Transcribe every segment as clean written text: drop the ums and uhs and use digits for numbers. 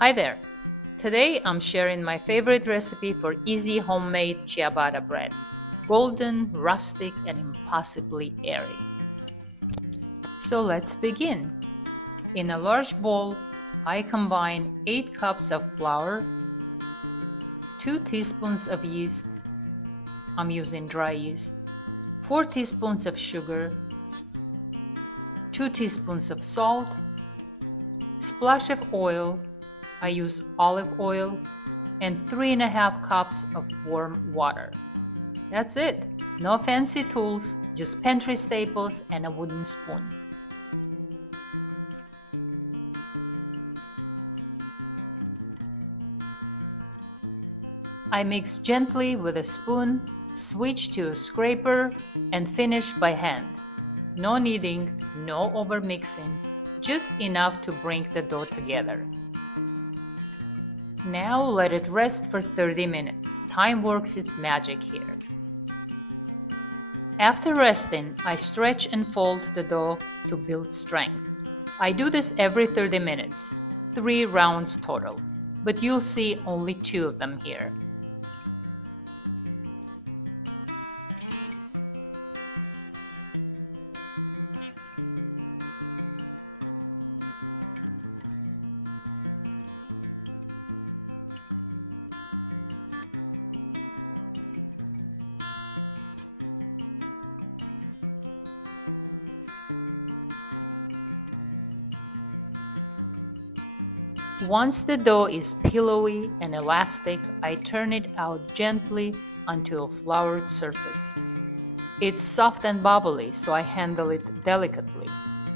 Hi there! Today I'm sharing my favorite recipe for easy homemade ciabatta bread. Golden, rustic, and impossibly airy. So let's begin. In a large bowl, I combine 8 cups of flour, 2 teaspoons of yeast, I'm using dry yeast, 4 teaspoons of sugar, 2 teaspoons of salt, splash of oil, I use olive oil, and 3.5 cups of warm water. That's it. No fancy tools, just pantry staples and a wooden spoon. I mix gently with a spoon, switch to a scraper, and finish by hand. No kneading, no over mixing, just enough to bring the dough together. Now let it rest for 30 minutes. Time works its magic here. After resting, I stretch and fold the dough to build strength. I do this every 30 minutes, 3 rounds total, but you'll see only 2 of them here. Once the dough is pillowy and elastic, I turn it out gently onto a floured surface. It's soft and bubbly, so I handle it delicately.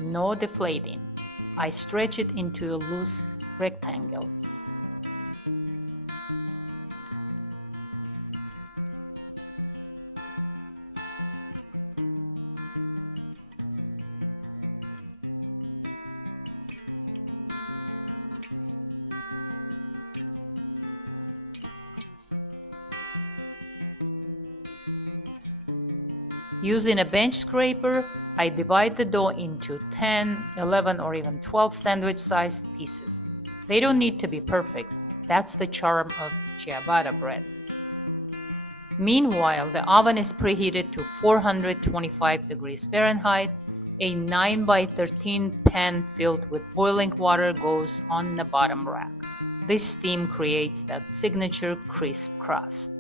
No deflating. I stretch it into a loose rectangle. Using a bench scraper, I divide the dough into 10, 11, or even 12 sandwich-sized pieces. They don't need to be perfect. That's the charm of ciabatta bread. Meanwhile, the oven is preheated to 425 degrees Fahrenheit. A 9 by 13 pan filled with boiling water goes on the bottom rack. This steam creates that signature crisp crust.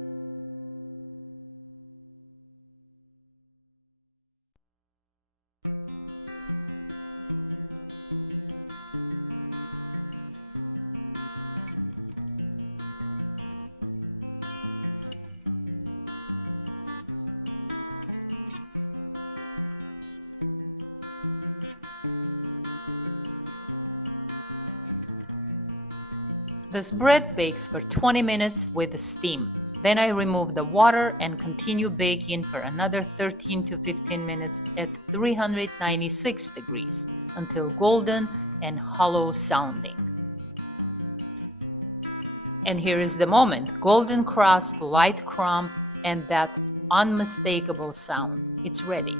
This bread bakes for 20 minutes with steam. Then I remove the water and continue baking for another 13 to 15 minutes at 396 degrees until golden and hollow sounding. And here is the moment: golden crust, light crumb, and that unmistakable sound. It's ready.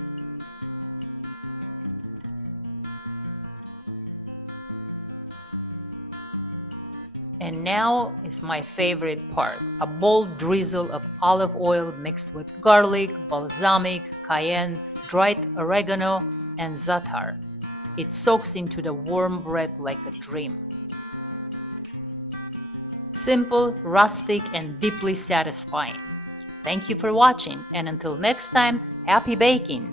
And now is my favorite part: a bold drizzle of olive oil mixed with garlic, balsamic, cayenne, dried oregano, and za'atar. It soaks into the warm bread like a dream. Simple, rustic, and deeply satisfying. Thank you for watching, and until next time, happy baking!